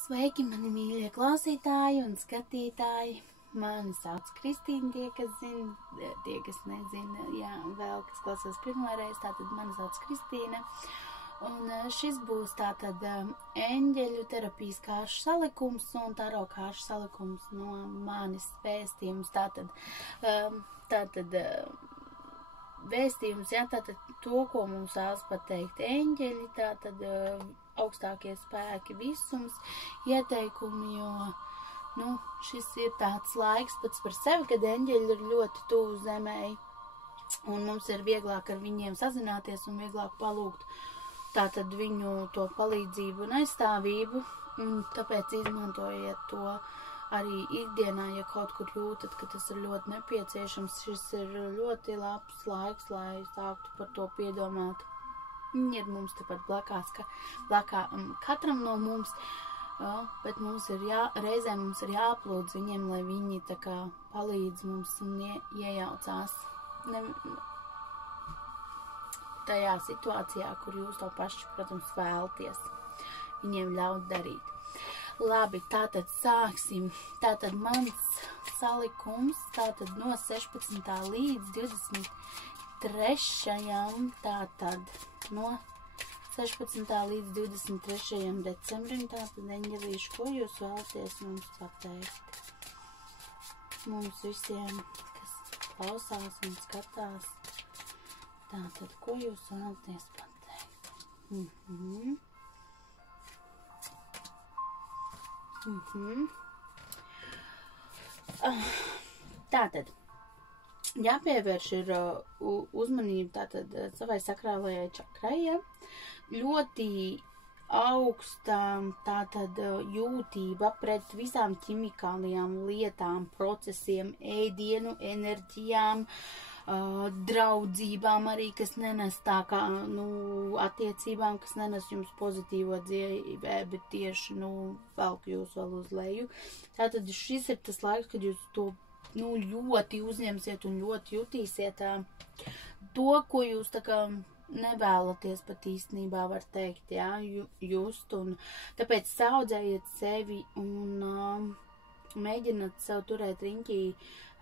Sveiki, mani mīļie klausītāji un skatītāji. Mani sauc Kristīna, tie, kas zina, tie, kas nezina, jā, vēl, kas klausās pirmoreiz, tātad mani sauc Kristīna. Un šis būs tātad eņģeļu terapijas kāršu salikums un taro kāršu salikums no manis vēstījums. Tātad vēstījums, jā, tātad to, ko mums vēlas pateikt eņģeļi, tātad augstākie spēki, visums, ieteikumi, jo, šis ir tāds laiks pats par sevi, kad eņģeļi ir ļoti tuvu zemēji, un mums ir vieglāk ar viņiem sazināties un vieglāk palūgt tātad viņu to palīdzību un aizstāvību, un tāpēc izmantojiet to arī ikdienā, ja kaut kur jūtat, ka tas ir ļoti nepieciešams. Šis ir ļoti labs laiks, lai sāktu par to piedomāt. Viņi ir mums tepat katram no mums, bet reizē mums ir jāplūdz viņiem, lai viņi tā kā palīdz mums un iejaucās tajā situācijā, kur jūs to paši, protams, vēlaties viņiem ļaut darīt. Labi, tātad sāksim. Tātad mans salikums, tātad no 16. līdz 23. tātad no 16. līdz 23. decembrim, tātad eņģelīši, ko jūs vēlaties mums pateikt? Mums visiem, kas klausās un skatās, tātad, ko jūs vēlaties pateikt? Tātad, jāpievērš ir uzmanība tātad savai sakrālajai čakrai, ja? Ļoti augstā tātad jūtība pret visām ķimikālijām lietām, procesiem, ēdienu, enerģijām, draudzībām arī, kas nenes tā kā, attiecībām, kas nenes jums pozitīvo dzīvē, bet tieši, velk jūs vēl uz leju. Tātad šis ir tas laiks, kad jūs to, ļoti uzņemsiet un ļoti jutīsiet to, ko jūs tā kā nevēlaties pat īstenībā, var teikt, jā, just, un tāpēc saudzējiet sevi un mēģināt sev turēt riņķī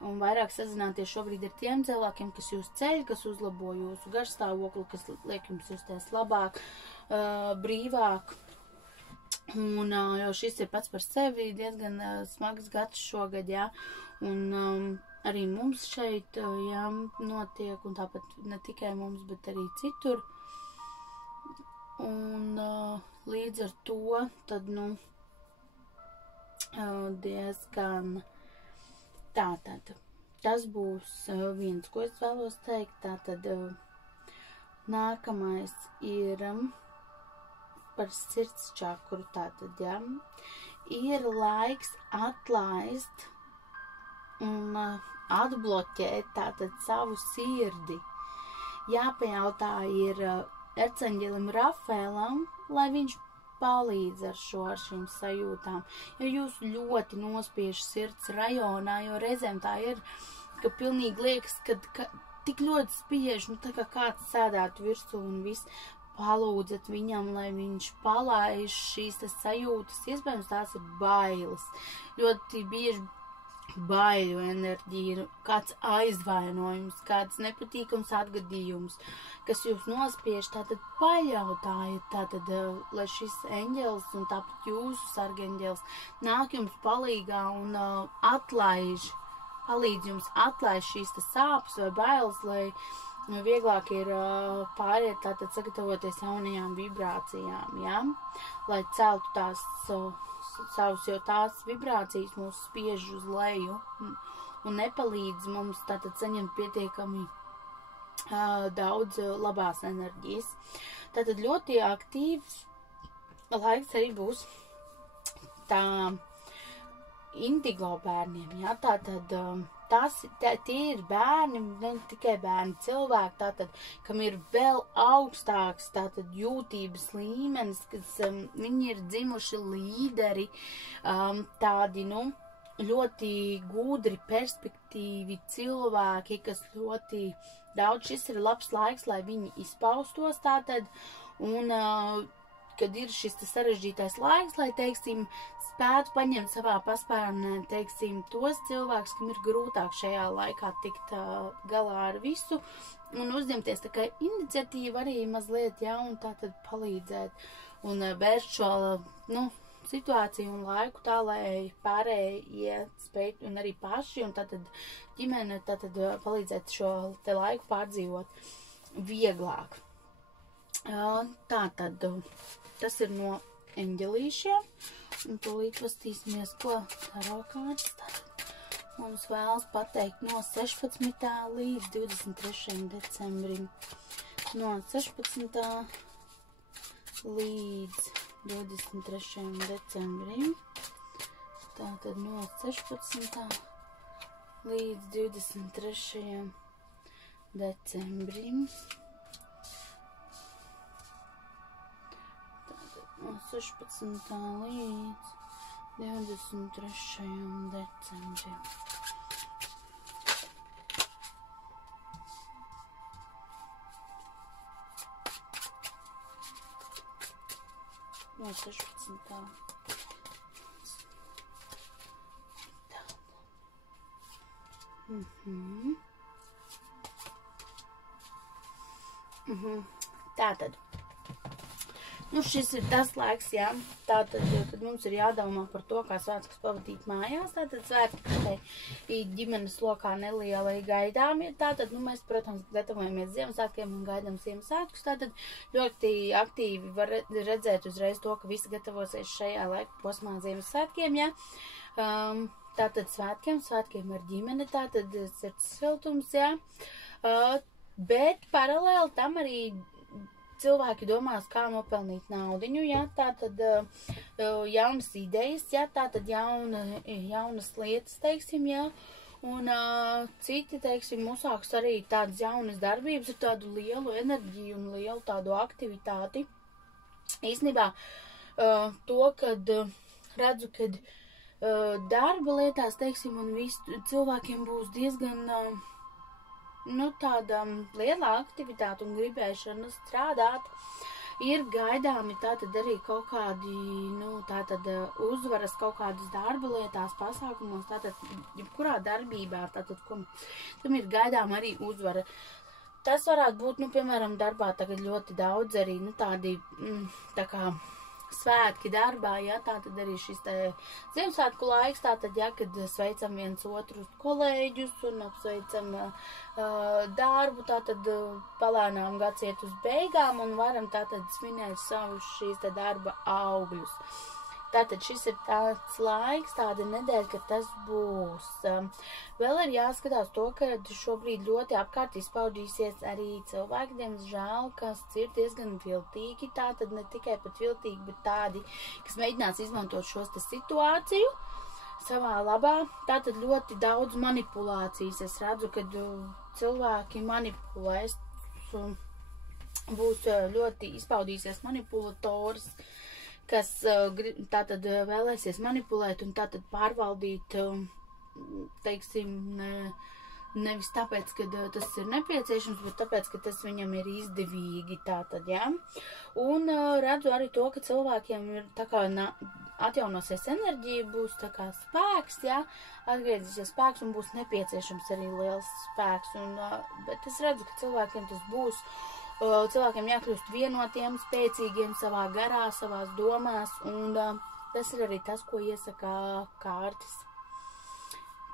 un vairāk sazināties šobrīd ar tiem cilvēkiem, kas jūs ceļ, kas uzlabo jūsu garastāvokli, kas liek jums justies labāk, brīvāk. Un jo šis ir pats par sevi diezgan smags gads šogad, jā, un arī mums šeit, jā, notiek, un tāpat ne tikai mums, bet arī citur. Un līdz ar to, tad, diezgan tātad. Tas būs viens, ko es vēlos teikt. Tātad nākamais ir par sirds čakru. Tātad, jā, ir laiks atlaist un atbloķēt tātad savu sirdi. Jāpajautā ir arcangēlim Rafēlam, lai viņš palīdz ar šīm sajūtām, jo jūs ļoti nospiež sirds rajonā, jo reizēm tā ir, ka pilnīgi liekas, ka tik ļoti spiež, tā kā kāds sēdētu virsū un viss palūdzat viņam, lai viņš palaiž šīs sajūtas, iespējams tās ir bailes, ļoti bieži baiļu enerģija, kāds aizvainojums, kāds nepatīkams atgadījums, kas jūs nospiež, tātad paļautājiet, tātad, lai šis eņģelis un tāpat jūsu sargeņģelis nāk jums palīgā un palīdz jums atlaist šīs sāpes vai bailes, lai vieglāk ir pāriet, tātad sagatavoties jaunajām vibrācijām, jā, lai celtu tās savus, jo tās vibrācijas mūs spiež uz leju un nepalīdz mums tātad saņemt pietiekami daudz labās enerģijas. Tātad ļoti aktīvs laiks arī būs tā indigo bērniem, jā, tātad tie ir bērni, ne tikai bērni, cilvēki, tātad, kam ir vēl augstāks, tātad, jūtības līmenis, kas viņi ir dzimuši līderi, tādi, ļoti gudri, perspektīvi cilvēki, kas ļoti daudz, šis ir labs laiks, lai viņi izpaustos tātad, un kad ir šis sarežģītais laiks, lai, teiksim, spētu paņemt savā paspārnē, teiksim, tos cilvēkus, kam ir grūtāk šajā laikā tikt galā ar visu, un uzņemties tā kā iniciatīvu arī mazliet, jā, un tā tad palīdzēt, un vērst šo, situāciju un laiku tā, lai pārējie spēj, un arī paši, un tātad ģimene, tātad palīdzēt šo te laiku pārdzīvot vieglāk. Tātad, tas ir no eņģelīšiem, un tūlīt pastīsimies, ko tarokārds mums vēlas pateikt no 16. līdz 23. decembrim. No 16. līdz 23. decembrim. Tātad no 16. līdz 23. decembrim. No 16. līdz 23. decembrim. No 16. Tātad. Šis ir tas laiks, jā. Tātad, kad mums ir jādomā par to, kā svētkus pavadīt mājās. Tātad svētki ģimenes lokā neliela gaidām ir. Tātad, mēs, protams, gatavojamies Ziemassvētkiem un gaidām Ziemassvētkus. Tātad ļoti aktīvi var redzēt uzreiz to, ka visi gatavosies šajā laika posmā Ziemassvētkiem, jā. Tātad svētkiem ar ģimeni, tātad sirds siltums, jā. Bet paralēli tam arī cilvēki domās, kā nopelnīt naudiņu, jā, tātad jaunas idejas, jā, tātad jaunas lietas, teiksim, jā, un citi, teiksim, uzsāks arī tādas jaunas darbības ar tādu lielu enerģiju un lielu tādu aktivitāti. Īstenībā to, kad redzu, kad darba lietās, teiksim, un visi cilvēkiem būs diezgan tāda liela aktivitāte un gribēšana strādāt, ir gaidāmi tātad arī kaut kādi, tātad uzvaras kaut kādas darba lietās, pasākumos, tātad jebkurā darbībā, tātad tam ir gaidām arī uzvara. Tas varētu būt, piemēram, darbā tagad ļoti daudz arī, tādi, tā kā svētki darbā, jā, tātad arī šis te Ziemassvētku laiks, tātad, jā, kad sveicam viens otrus kolēģus un apsveicam darbu, tātad palēnām gads iet uz beigām un varam tātad svinēt savus šīs te darba augļus. Tātad šis ir tāds laiks, tāda nedēļa, kad tas būs. Vēl ir jāskatās to, ka šobrīd ļoti apkārt izpaudīsies arī cilvēki, diemžēl, kas ir diezgan viltīgi, tātad ne tikai pat viltīgi, bet tādi, kas mēģinās izmantot šos te situāciju savā labā. Tātad ļoti daudz manipulācijas. Es redzu, kad cilvēki manipulēs, būs ļoti izpaudīsies manipulators, kas tātad vēlēsies manipulēt un tātad pārvaldīt, teiksim, nevis tāpēc, ka tas ir nepieciešams, bet tāpēc, ka tas viņam ir izdevīgi, tātad, jā. Un redzu arī to, ka cilvēkiem ir tā kā atjaunosies enerģija, būs tā kā spēks, jā, atgriezīsies spēks un būs nepieciešams arī liels spēks, bet es redzu, ka cilvēkiem tas būs. Cilvēkiem jākļūst vienotiem, spēcīgiem savā garā, savās domās, un tas ir arī tas, ko iesaka kārtas.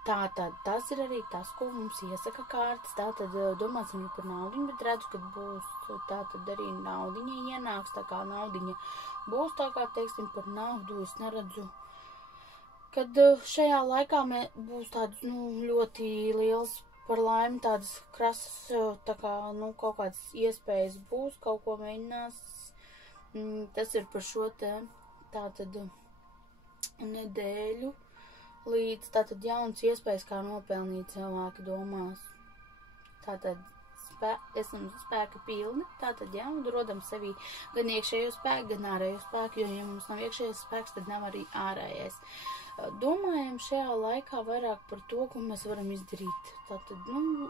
Tātad, tas ir arī tas, ko mums iesaka kārtas, tātad domāsim par naudiņu, bet redzu, ka būs tātad arī naudiņa ienāks, tā kā naudiņa būs, tā kā, teiksim, par naudu es neredzu, kad šajā laikā būs tāds, ļoti liels par laimi tādas krasas, tā kā, kaut kādas iespējas būs, kaut ko mēģinās. Tas ir par šo te, tātad, nedēļu līdz, tātad, jauns iespējas, kā nopelnīt cilvēki domās. Tātad, esam spēka pilni, tātad, jā, un rodam sevi gan iekšējo spēku, gan ārējo spēku, jo, ja mums nav iekšējais spēks, tad nav arī ārējais. Domājam šajā laikā vairāk par to, ko mēs varam izdarīt. Tātad,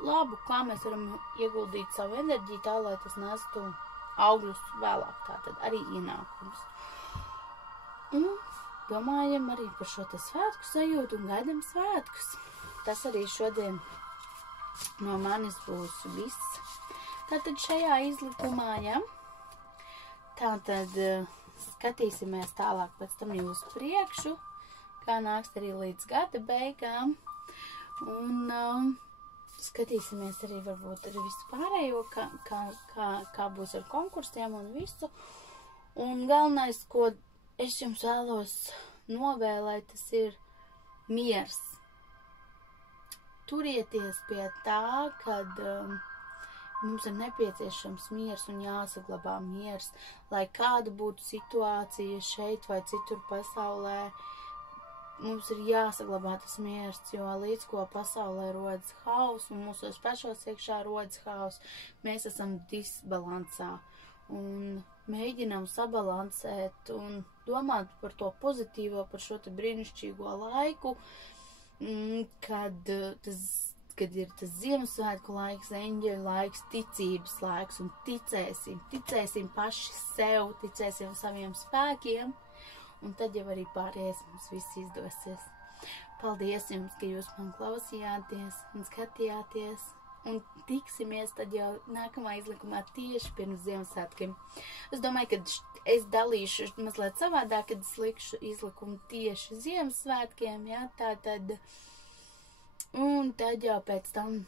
labu, kā mēs varam ieguldīt savu enerģiju tā, lai tas nestu augļus vēlāk, tātad arī ienākums. Un domājam arī par šo te svētku sajūtu un gaidam svētkus. Tas arī šodien no manis būs viss. Tātad šajā izlikumā, ja? Tātad skatīsimies tālāk pēc tam jau uz priekšu, kā nāks arī līdz gada beigām. Un skatīsimies arī varbūt ar visu pārējo, kā būs ar konkursiem un visu. Un galvenais, ko es jums vēlos novēlēt, tas ir miers. Turieties pie tā, kad mums ir nepieciešams miers un jāsaglabā miers, lai kāda būtu situācija šeit vai citur pasaulē. Mums ir jāsaglabā tas miers, jo līdz ko pasaulē rodas haus un mūsos pašos iekšā rodas haus, mēs esam disbalansā un mēģinām sabalansēt un domāt par to pozitīvo, par šo te brīnišķīgo laiku, kad ir tas Ziemassvētku laiks, eņģeļu laiks, ticības laiks un ticēsim paši sev, ticēsim saviem spēkiem. Un tad jau arī pārējais mums viss izdosies. Paldies jums, ka jūs man klausījāties un skatījāties. Un tiksimies tad jau nākamā izlikumā tieši pirms Ziemassvētkiem. Es domāju, ka es dalīšu mazliet savādāk, kad es likšu izlikumu tieši Ziemassvētkiem, jā, tātad. Un tad jau pēc tam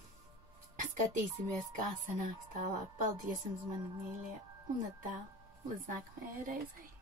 skatīsimies, kā sanāks tālāk. Paldies jums, mani mīļie. Un tā, līdz nākamajai reizei.